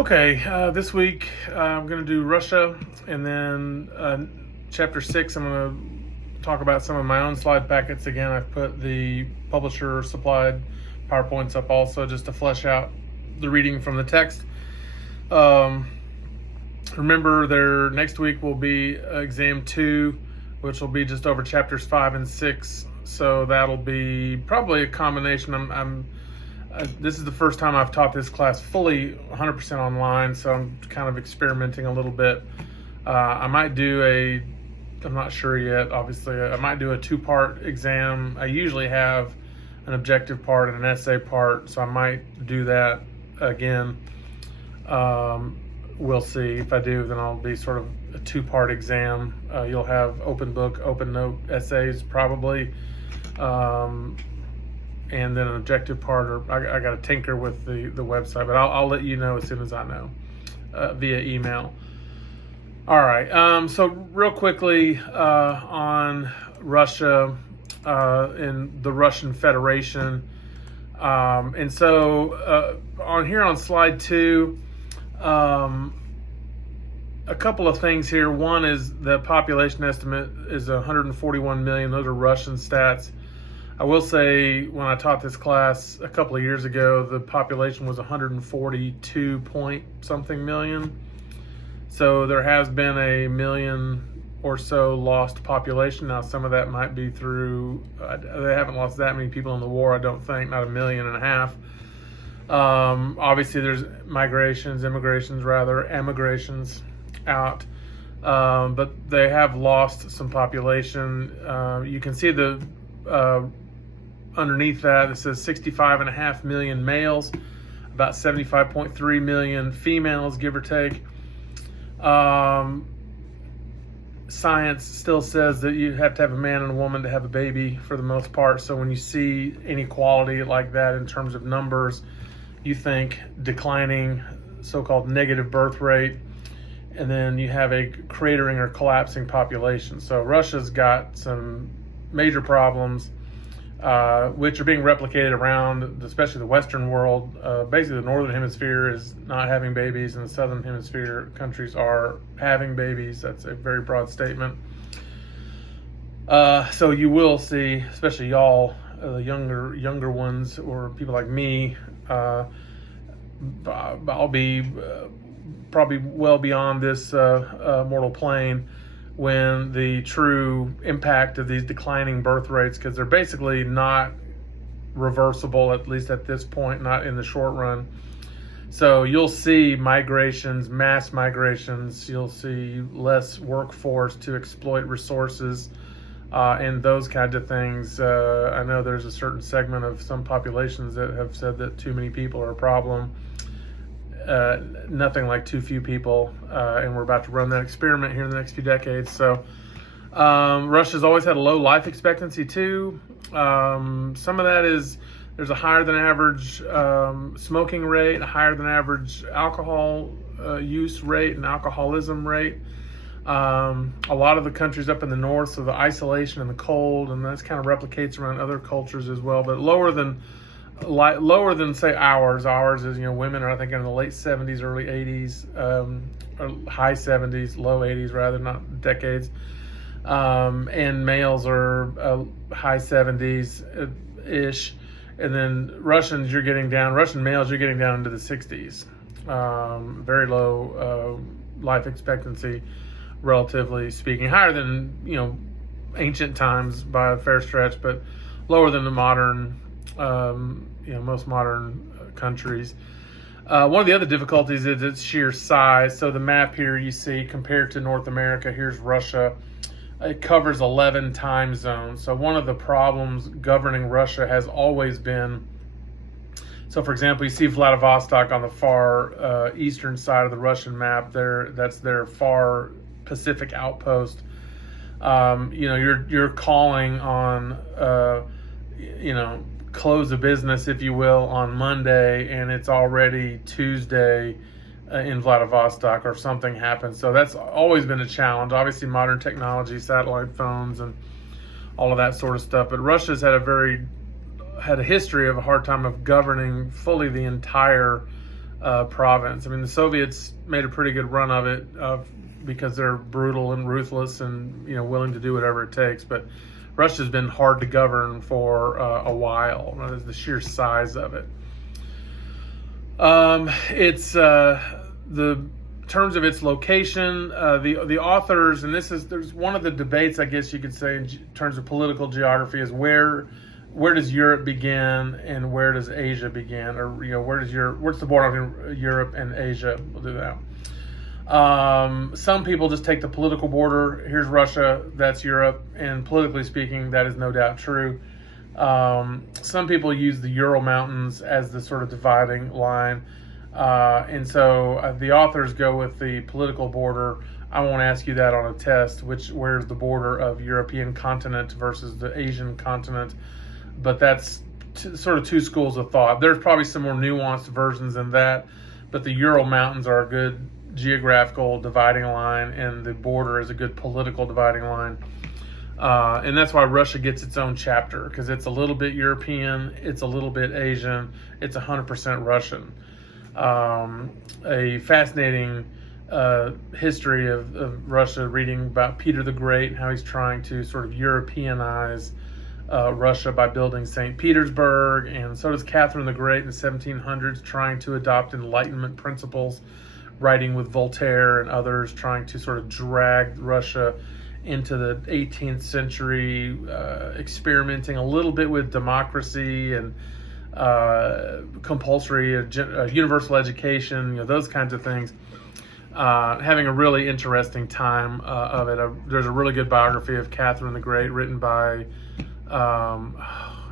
Okay, this week I'm going to do Russia, and then chapter 6, I'm going to talk about some of my own slide packets. Again, I've put the publisher supplied PowerPoints up also just to flesh out the reading from the text. Remember, there next week will be exam 2, which will be just over chapters 5 and 6. So that'll be probably a combination. This is the first time I've taught this class fully 100% online, so I'm kind of experimenting a little bit. I might do I'm not sure yet, obviously. I might do a 2-part exam. I usually have an objective part and an essay part, so I might do that again. We'll see. If I do, then I'll be sort of a 2-part exam. You'll have open book, open note essays probably. And then an objective part, or I got to tinker with the website, but I'll let you know as soon as I know via email. All right, so real quickly on Russia and the Russian Federation. And so on here on slide 2, a couple of things here. One is the population estimate is 141 million. Those are Russian stats. I will say, when I taught this class a couple of years ago, the population was 142 point something million. So there has been a million or so lost population. Now, some of that might be through, they haven't lost that many people in the war, I don't think, not 1.5 million. Obviously, there's emigrations out. But they have lost some population. You can see the underneath that, it says 65.5 million males, about 75.3 million females, give or take. Science still says that you have to have a man and a woman to have a baby for the most part. So when you see inequality like that in terms of numbers, you think declining, so-called negative birth rate, and then you have a cratering or collapsing population. So Russia's got some major problems, which are being replicated around, especially the Western world. Basically, the Northern Hemisphere is not having babies, and the Southern Hemisphere countries are having babies. That's a very broad statement. So you will see, especially y'all, the younger ones, or people like me, I'll be probably well beyond this mortal plane when the true impact of these declining birth rates, because they're basically not reversible, at least at this point, not in the short run. So you'll see migrations, mass migrations, you'll see less workforce to exploit resources, and those kinds of things. I know there's a certain segment of some populations that have said that too many people are a problem. Nothing like too few people, and we're about to run that experiment here in the next few decades. So Russia's always had a low life expectancy too. Some of that is there's a higher than average smoking rate, a higher than average alcohol use rate and alcoholism rate. A lot of the countries up in the north, so the isolation and the cold, and that's kind of replicates around other cultures as well, but lower than say ours. Ours is, women are, I think, in the late 70s, early 80s, or high 70s, low 80s rather, not decades. And males are high 70s ish. And then Russian males, you're getting down into the 60s. Very low life expectancy, relatively speaking. Higher than, ancient times by a fair stretch, but lower than the modern most modern countries. One of the other difficulties is its sheer size. So the map here you see compared to North America, here's Russia. It covers 11 time zones. So one of the problems governing Russia has always been, so for example, you see Vladivostok on the far eastern side of the Russian map there. That's their far Pacific outpost. You're calling on close of business, if you will, on Monday, and it's already Tuesday in Vladivostok, or something happens. So that's always been a challenge. Obviously, modern technology, satellite phones, and all of that sort of stuff. But Russia's had a history of a hard time of governing fully the entire province. I mean, the Soviets made a pretty good run of it because they're brutal and ruthless and willing to do whatever it takes. But Russia's been hard to govern for a while. The sheer size of it. It's the terms of its location. The authors, and there's one of the debates, I guess you could say, in terms of political geography, is where does Europe begin and where does Asia begin, or what's the border between Europe and Asia? We'll do that. Some people just take the political border. Here's Russia, that's Europe, and politically speaking, that is no doubt true. Some people use the Ural Mountains as the sort of dividing line, and so the authors go with the political border. I won't ask you that on a test, where's the border of European continent versus the Asian continent, but that's sort of two schools of thought. There's probably some more nuanced versions than that, but the Ural Mountains are a good geographical dividing line, and the border is a good political dividing line. And that's why Russia gets its own chapter, because it's a little bit European, it's a little bit Asian, it's 100% Russian. A fascinating history of Russia, reading about Peter the Great and how he's trying to sort of Europeanize Russia by building St. Petersburg, and so does Catherine the Great in the 1700s, trying to adopt Enlightenment principles, writing with Voltaire and others, trying to sort of drag Russia into the 18th century, experimenting a little bit with democracy and compulsory universal education, those kinds of things. Having a really interesting time of it. There's a really good biography of Catherine the Great written by,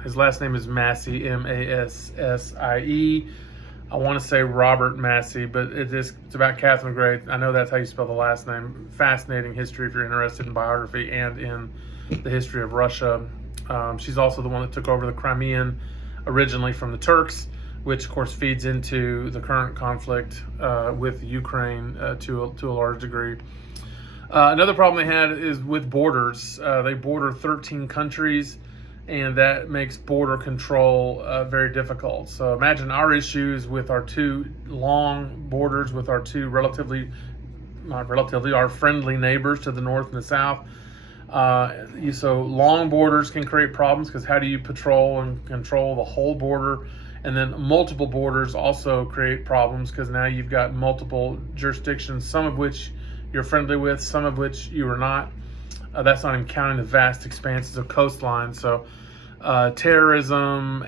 his last name is Massie, Massie. I want to say Robert Massie, but it's about Catherine the Great. I know that's how you spell the last name. Fascinating history if you're interested in biography and in the history of Russia. She's also the one that took over the Crimean originally from the Turks, which of course feeds into the current conflict with Ukraine to a large degree. Another problem they had is with borders. They border 13 countries, and that makes border control very difficult. So imagine our issues with our two long borders with our two our friendly neighbors to the north and the south. So long borders can create problems, because how do you patrol and control the whole border? And then multiple borders also create problems, because now you've got multiple jurisdictions, some of which you're friendly with, some of which you are not. That's not even counting the vast expanses of coastline. So terrorism,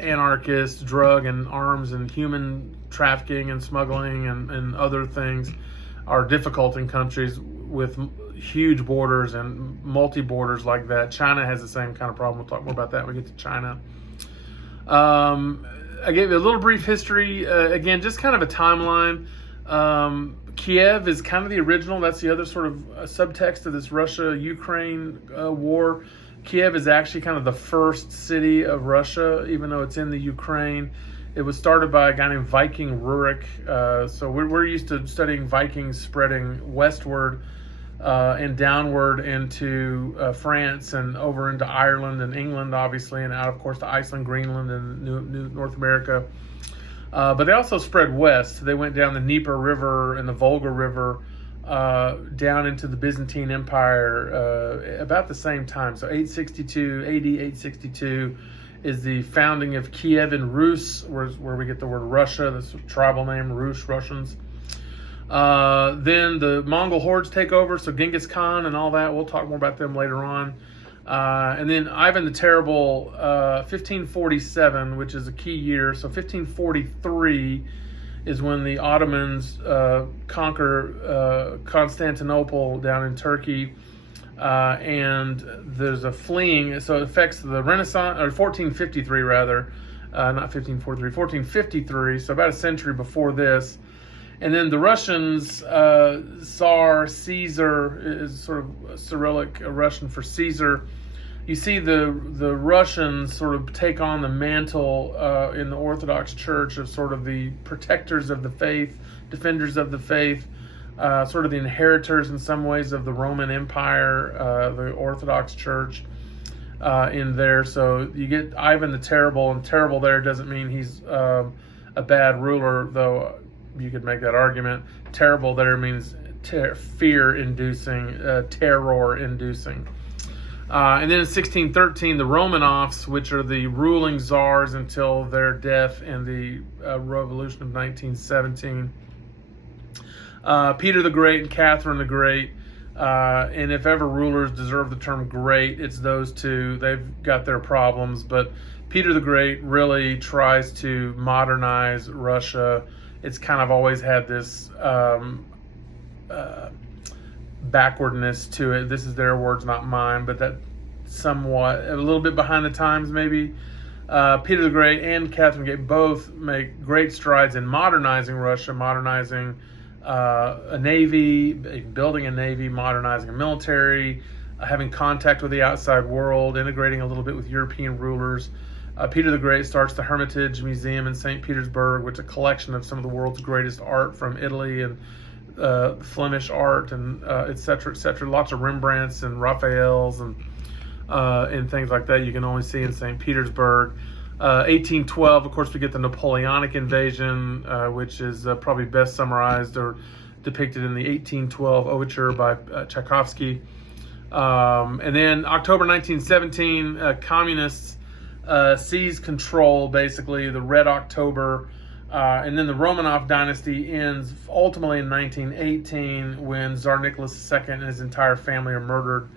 anarchists, drug and arms and human trafficking and smuggling and other things are difficult in countries with huge borders and multi-borders like that. China has the same kind of problem. We'll talk more about that when we get to China. I gave you a little brief history. Again, just kind of a timeline. Kiev is kind of the original. That's the other sort of subtext of this Russia-Ukraine war. Kiev is actually kind of the first city of Russia, even though it's in the Ukraine. It was started by a guy named Viking Rurik. So we're used to studying Vikings spreading westward and downward into France and over into Ireland and England, obviously, and out, of course, to Iceland, Greenland, and New North America. But they also spread west. They went down the Dnieper River and the Volga River down into the Byzantine Empire about the same time. So 862, AD 862 is the founding of Kievan Rus, where we get the word Russia, this tribal name, Rus, Russians. Then the Mongol hordes take over, so Genghis Khan and all that. We'll talk more about them later on. And then Ivan the Terrible, 1547, which is a key year. So 1543 is when the Ottomans conquer Constantinople down in Turkey. And there's a fleeing, so it affects the Renaissance, or 1453 rather, not 1543, 1453, so about a century before this. And then the Russians, Tsar, Caesar is sort of Cyrillic Russian for Caesar. You see the Russians sort of take on the mantle in the Orthodox Church of sort of the protectors of the faith, defenders of the faith, sort of the inheritors in some ways of the Roman Empire, the Orthodox Church in there. So you get Ivan the Terrible, and terrible there doesn't mean he's a bad ruler, though you could make that argument. Terrible there means fear-inducing, terror-inducing. And then in 1613, the Romanovs, which are the ruling czars until their death in the Revolution of 1917. Peter the Great and Catherine the Great. And if ever rulers deserve the term great, it's those two. They've got their problems, but Peter the Great really tries to modernize Russia. It's kind of always had this backwardness to it. This is their words, not mine, but that somewhat, a little bit behind the times maybe. Peter the Great and Catherine the Great both make great strides in modernizing Russia, modernizing a navy, building a navy, modernizing a military, having contact with the outside world, integrating a little bit with European rulers. Peter the Great starts the Hermitage Museum in St. Petersburg, which is a collection of some of the world's greatest art from Italy and Flemish art and et cetera, et cetera. Lots of Rembrandts and Raphaels and things like that you can only see in St. Petersburg. 1812, of course, we get the Napoleonic invasion, which is probably best summarized or depicted in the 1812 overture by Tchaikovsky. And then October 1917, communists seize control, basically, the Red October. And then the Romanov dynasty ends ultimately in 1918 when Tsar Nicholas II and his entire family are murdered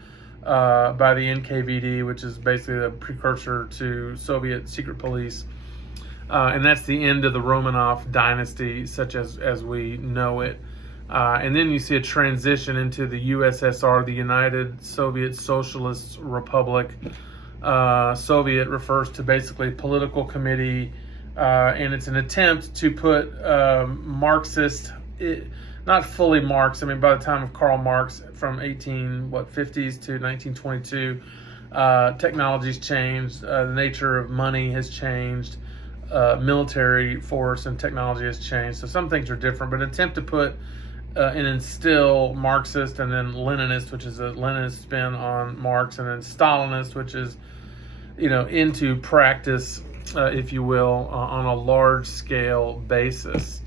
by the NKVD, which is basically the precursor to Soviet secret police. And that's the end of the Romanov dynasty, such as we know it. And then you see a transition into the USSR, the United Soviet Socialist Republic. Soviet refers to basically political committee, and it's an attempt to put Marxist, not fully Marx. I mean, by the time of Karl Marx, from 50s to 1922, technology's changed, the nature of money has changed, military force and technology has changed. So some things are different, but an attempt to put and instill Marxist and then Leninist, which is a Leninist spin on Marx, and then Stalinist, which is, into practice, if you will, on a large scale basis.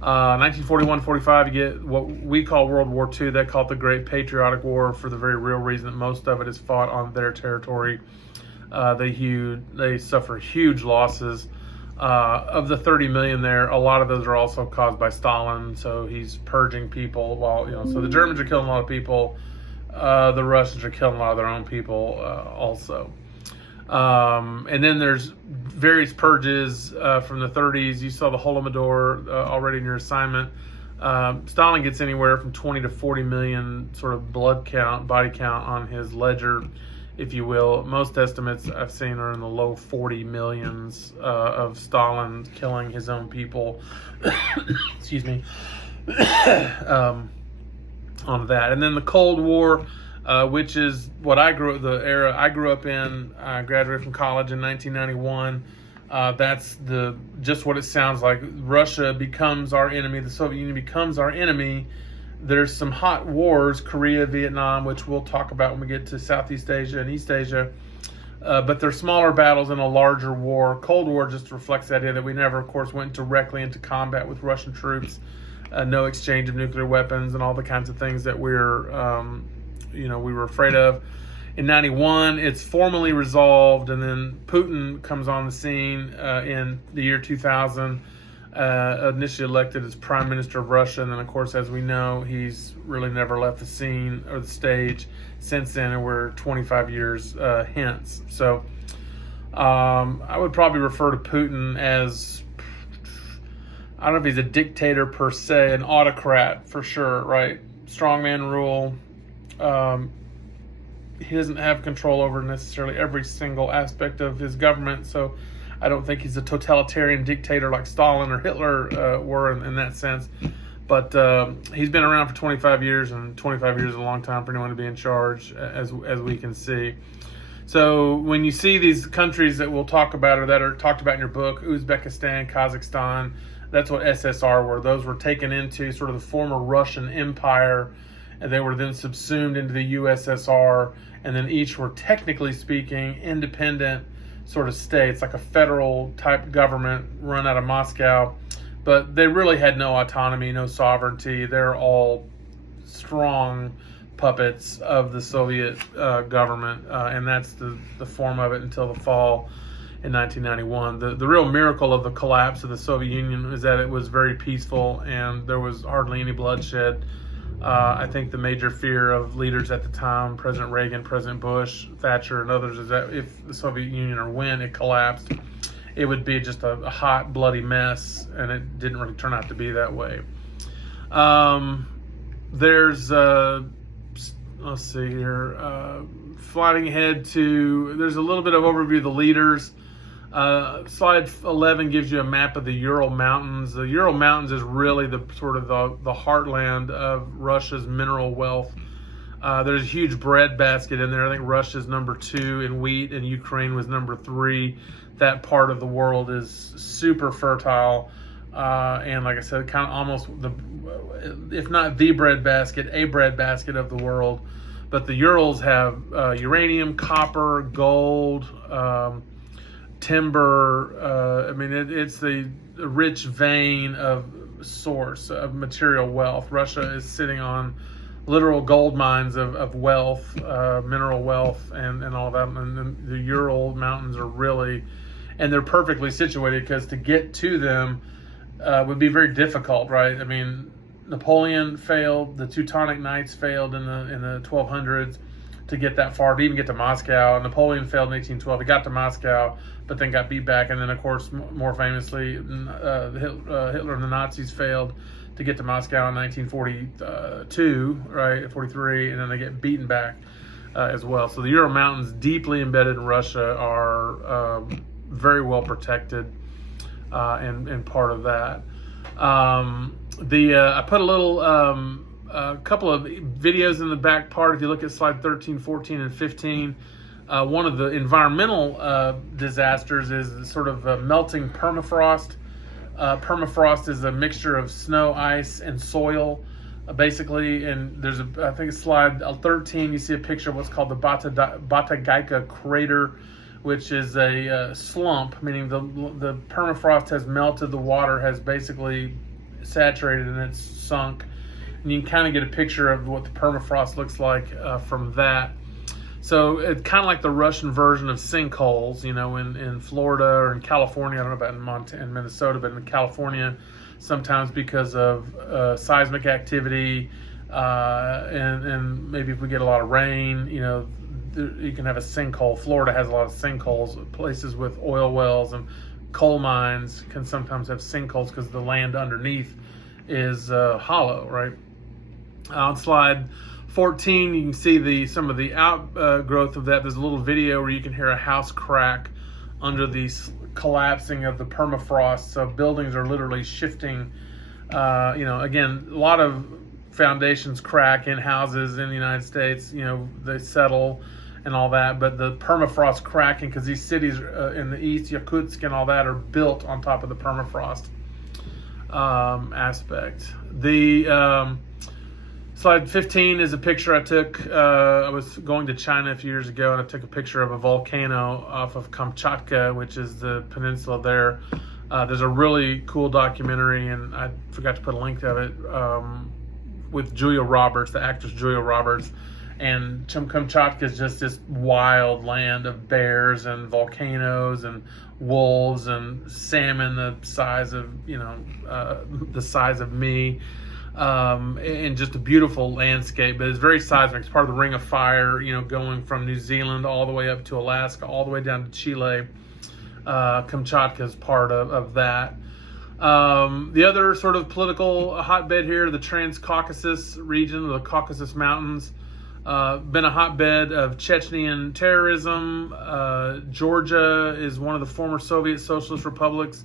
1941-45, you get what we call World War II. They call it the Great Patriotic War for the very real reason that most of it is fought on their territory. They suffer huge losses. Of the 30 million there, a lot of those are also caused by Stalin. So he's purging people so the Germans are killing a lot of people. The Russians are killing a lot of their own people also. And then there's various purges from the 30s. You saw the Holodomor already in your assignment. Stalin gets anywhere from 20 to 40 million sort of body count on his ledger, if you will. Most estimates I've seen are in the low 40 millions of Stalin killing his own people. Excuse me. On that. And then the Cold War, which is what the era I grew up in. I graduated from college in 1991. That's just what it sounds like. Russia becomes our enemy. The Soviet Union becomes our enemy. There's some hot wars, Korea, Vietnam, which we'll talk about when we get to Southeast Asia and East Asia. But they're smaller battles in a larger war. Cold War just reflects the idea that we never, of course, went directly into combat with Russian troops. No exchange of nuclear weapons and all the kinds of things that we were afraid of. In 91, it's formally resolved, and then Putin comes on the scene in the year 2000, initially elected as Prime Minister of Russia, and then, of course, as we know, he's really never left the scene or the stage since then, and we're 25 years hence. So I would probably refer to Putin as, I don't know if he's a dictator per se, an autocrat for sure, right? Strongman rule. He doesn't have control over necessarily every single aspect of his government, so I don't think he's a totalitarian dictator like Stalin or Hitler were in that sense. But he's been around for 25 years, and 25 years is a long time for anyone to be in charge, as we can see. So when you see these countries that we'll talk about or that are talked about in your book, Uzbekistan, Kazakhstan, that's what SSR were. Those were taken into sort of the former Russian Empire, and they were then subsumed into the USSR, and then each were, technically speaking, independent sort of states, like a federal type government run out of Moscow, but they really had no autonomy, no sovereignty. They're all strong puppets of the Soviet government, and that's the form of it until the fall in 1991. The real miracle of the collapse of the Soviet Union is that it was very peaceful and there was hardly any bloodshed. I think the major fear of leaders at the time, President Reagan, President Bush, Thatcher, and others, is that if the Soviet Union, or when it collapsed, it would be just a hot, bloody mess, and it didn't really turn out to be that way. There's, let's see here, flying ahead to, there's a little bit of overview of the leaders. Slide 11 gives you a map of the Ural Mountains. The Ural Mountains is really the sort of the heartland of Russia's mineral wealth. There's a huge bread basket in there. I think Russia's number 2 in wheat, and Ukraine was number 3. That part of the world is super fertile, and like I said, kind of almost if not the bread basket, a bread basket of the world. But the Urals have uranium, copper, gold, timber. I mean, it's the rich vein of source of material wealth. Russia is sitting on literal gold mines of wealth, mineral wealth, and all that. And the Ural Mountains are really, and they're perfectly situated, because to get to them would be very difficult, right? I mean, Napoleon failed, the Teutonic Knights failed in the 1200s to get that far, to even get to Moscow. Napoleon failed in 1812. He got to Moscow, but then got beat back. And then, of course, more famously, Hitler and the Nazis failed to get to Moscow in 1942, right, 43, and then they get beaten back as well. So the Ural Mountains, deeply embedded in Russia, are very well protected and part of that. I put a little couple of videos in the back part. If you look at slide 13, 14, and 15, one of the environmental disasters is sort of melting permafrost. Permafrost is a mixture of snow, ice, and soil, basically. And there's I think it's slide 13, you see a picture of what's called the Batagaika crater, which is a slump, meaning the permafrost has melted, the water has basically saturated, and it's sunk. And you can kind of get a picture of what the permafrost looks like from that. So it's kind of like the Russian version of sinkholes, you know, in Florida or in California. I don't know about in Montana and Minnesota, but in California, sometimes because of seismic activity, and maybe if we get a lot of rain, you know, you can have a sinkhole. Florida has a lot of sinkholes. Places with oil wells and coal mines can sometimes have sinkholes because the land underneath is hollow, right? On slide 14, you can see some of the outgrowth of that. There's a little video where you can hear a house crack under the collapsing of the permafrost. So buildings are literally shifting. You know, again, a lot of foundations crack in houses in the United States. You know, they settle and all that, but the permafrost cracking, because these cities in the east, Yakutsk and all that, are built on top of the permafrost aspect. The slide 15 is a picture I took. I was going to China a few years ago, and I took a picture of a volcano off of Kamchatka, which is the peninsula there. There's a really cool documentary, and I forgot to put a link to it, with Julia Roberts, the actress Julia Roberts. And Kamchatka is just this wild land of bears and volcanoes and wolves and salmon the size of, you know, the size of me. And just a beautiful landscape, but it's very seismic. It's part of the Ring of Fire, you know, going from New Zealand all the way up to Alaska, all the way down to Chile. Kamchatka is part of that. The other sort of political hotbed here, the Transcaucasus region, the Caucasus Mountains, been a hotbed of Chechenian terrorism. Georgia is one of the former Soviet socialist republics.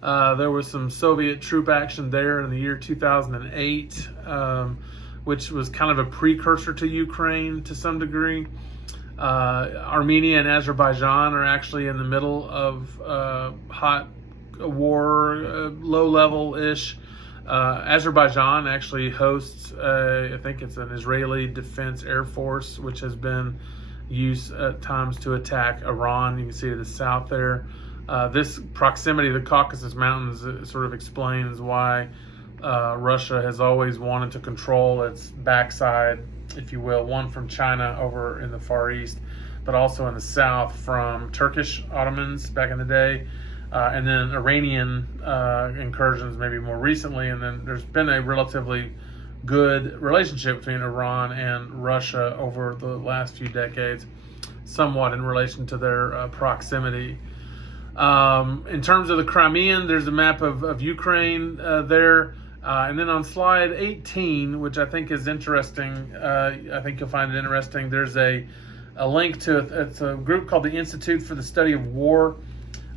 There was some Soviet troop action there in the year 2008, which was kind of a precursor to Ukraine to some degree. Armenia and Azerbaijan are actually in the middle of hot war, low level-ish. Azerbaijan actually hosts, I think it's an Israeli Defense Air Force, which has been, use at times to attack Iran. You can see to the south there. This proximity to the Caucasus Mountains sort of explains why Russia has always wanted to control its backside, if you will, one from China over in the Far East, but also in the south from Turkish Ottomans back in the day, and then Iranian incursions maybe more recently. And then there's been a relatively good relationship between Iran and Russia over the last few decades, somewhat in relation to their proximity. In terms of the Crimean, there's a map of Ukraine there. And then on slide 18, which I think is interesting, I think you'll find it interesting, there's a link to it's a group called the Institute for the Study of War.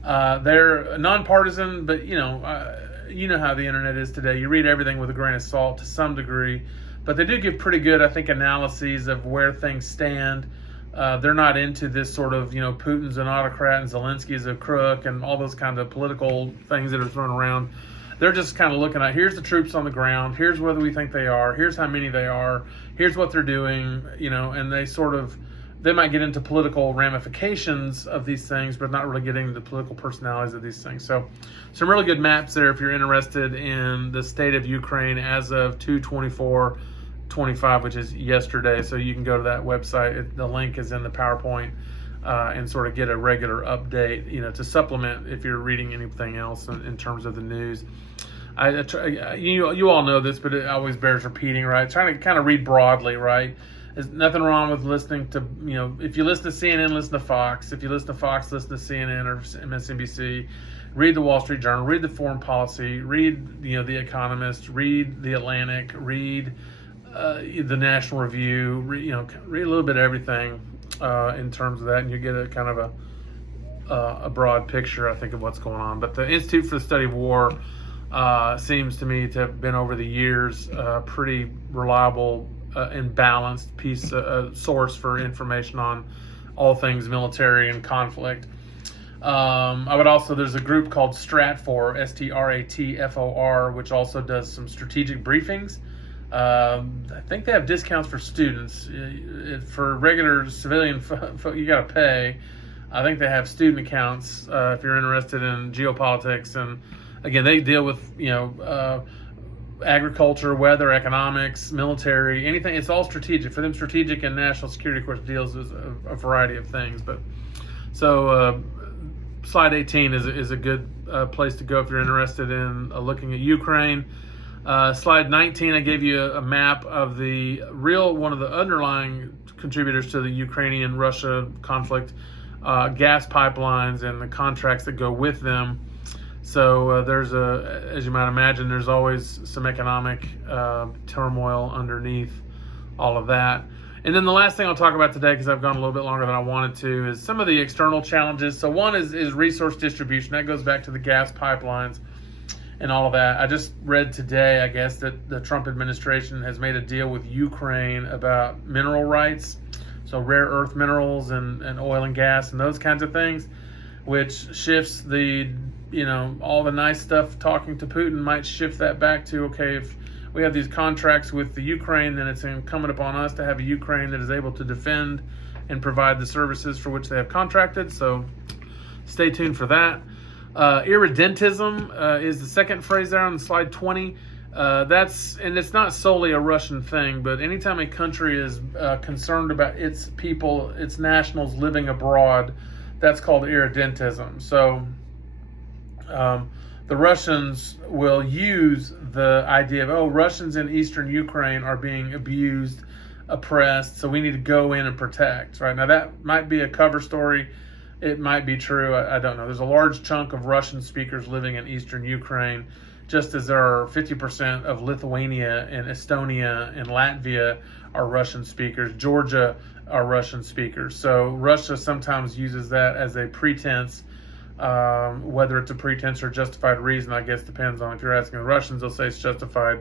They're nonpartisan, but you know how the internet is today. You read everything with a grain of salt to some degree, but they do give pretty good, I think, analyses of where things stand. They're not into this sort of, Putin's an autocrat and Zelensky's a crook and all those kind of political things that are thrown around. They're just kind of looking at, here's the troops on the ground, here's whether we think they are, here's how many they are, here's what they're doing, and they might get into political ramifications of these things, but not really getting into the political personalities of these things. So some really good maps there if you're interested in the state of Ukraine as of 2/24/25, which is yesterday. So you can go to that website. The link is in the PowerPoint. And sort of get a regular update, to supplement if you're reading anything else in terms of the news. You all know this, but it always bears repeating, right? Trying to kind of read broadly, right? There's nothing wrong with listening to, if you listen to CNN, listen to Fox. If you listen to Fox, listen to CNN or MSNBC. Read the Wall Street Journal, read the Foreign Policy, read, The Economist, read the Atlantic, read the National Review, read a little bit of everything. In terms of that, and you get a kind of a broad picture, I think, of what's going on. But the Institute for the Study of War seems to me to have been over the years pretty reliable and balanced source for information on all things military and conflict. There's a group called Stratfor, STRATFOR, which also does some strategic briefings. I think they have discounts for students. For regular civilian you got to pay. I think they have student accounts if you're interested in geopolitics. And again, they deal with agriculture, weather, economics, military, anything. It's all strategic for them. Strategic and national security, of course, deals with a variety of things. But so slide 18 is a good place to go if you're interested in looking at Ukraine. Slide 19, I gave you a map of one of the underlying contributors to the Ukrainian-Russia conflict, gas pipelines and the contracts that go with them. So as you might imagine, there's always some economic turmoil underneath all of that. And then the last thing I'll talk about today, because I've gone a little bit longer than I wanted to, is some of the external challenges. So one is resource distribution. That goes back to the gas pipelines and all of that. I just read today, I guess, that the Trump administration has made a deal with Ukraine about mineral rights, so rare earth minerals and oil and gas and those kinds of things, which shifts all the nice stuff talking to Putin might shift that back to, okay, if we have these contracts with the Ukraine, then it's incumbent upon us to have a Ukraine that is able to defend and provide the services for which they have contracted. So stay tuned for that. Irredentism is the second phrase there on slide 20. And it's not solely a Russian thing, but anytime a country is concerned about its people, its nationals living abroad, that's called irredentism. So the Russians will use the idea of, Russians in eastern Ukraine are being abused, oppressed, so we need to go in and protect, right? Now that might be a cover story. It might be true. I don't know. There's a large chunk of Russian speakers living in eastern Ukraine, just as there are 50% of Lithuania and Estonia and Latvia are Russian speakers. Georgia are Russian speakers. So Russia sometimes uses that as a pretense. Whether it's a pretense or justified reason, I guess depends on if you're asking the Russians, they'll say it's justified.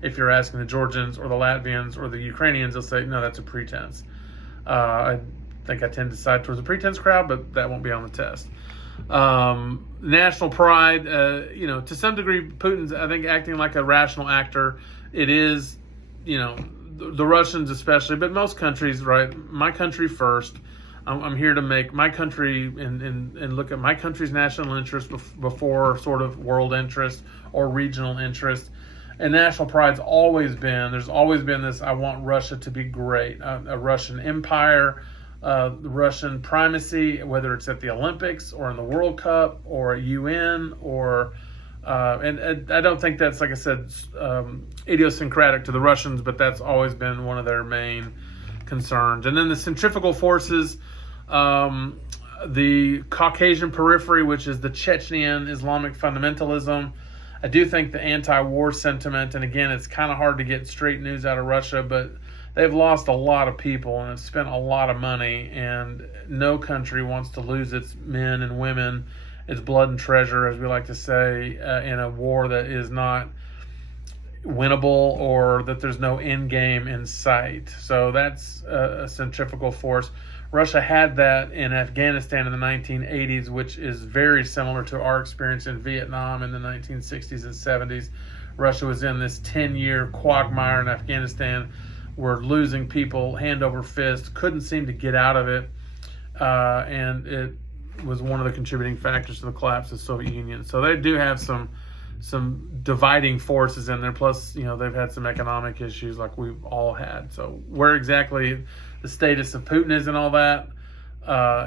If you're asking the Georgians or the Latvians or the Ukrainians, they'll say, no, that's a pretense. I think I tend to side towards the pretense crowd, but that won't be on the test. National pride, to some degree, Putin's, I think, acting like a rational actor. It is, the Russians especially, but most countries, right? My country first. I'm here to make my country and look at my country's national interest before sort of world interest or regional interest. And national pride's there's always been this, I want Russia to be great, a Russian empire, the Russian primacy, whether it's at the Olympics or in the World Cup or at UN or, and I don't think that's, like I said, idiosyncratic to the Russians, but that's always been one of their main concerns. And then the centrifugal forces, the Caucasian periphery, which is the Chechnyan Islamic fundamentalism. I do think the anti-war sentiment, and again, it's kind of hard to get straight news out of Russia, but they've lost a lot of people and have spent a lot of money, and no country wants to lose its men and women, its blood and treasure, as we like to say, in a war that is not winnable or that there's no end game in sight. So that's a centrifugal force. Russia had that in Afghanistan in the 1980s, which is very similar to our experience in Vietnam in the 1960s and 70s. Russia was in this 10-year quagmire in Afghanistan. We're losing people hand over fist, couldn't seem to get out of it, and it was one of the contributing factors to the collapse of the Soviet Union. So they do have some dividing forces in there. Plus, they've had some economic issues like we've all had. So where exactly the status of Putin is and all that,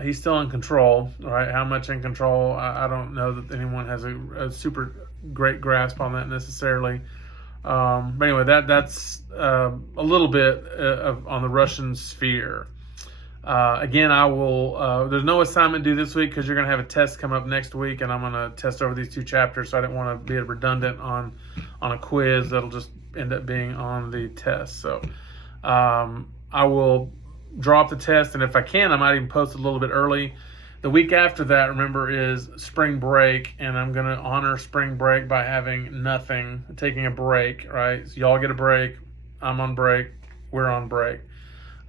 he's still in control, right? How much in control? I don't know that anyone has a super great grasp on that necessarily. But anyway, that's a little bit on the Russian sphere. Again, I will, there's no assignment due this week because you're going to have a test come up next week, and I'm going to test over these 2 chapters, so I didn't want to be redundant on a quiz that'll just end up being on the test. So I will drop the test, and if I can, I might even post a little bit early. The week after that, remember, is spring break, and I'm going to honor spring break by having nothing, taking a break, right? So y'all get a break, I'm on break, we're on break.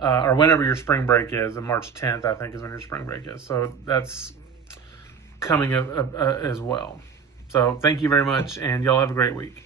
Or whenever your spring break is, and March 10th, I think, is when your spring break is. So that's coming up as well. So thank you very much, and y'all have a great week.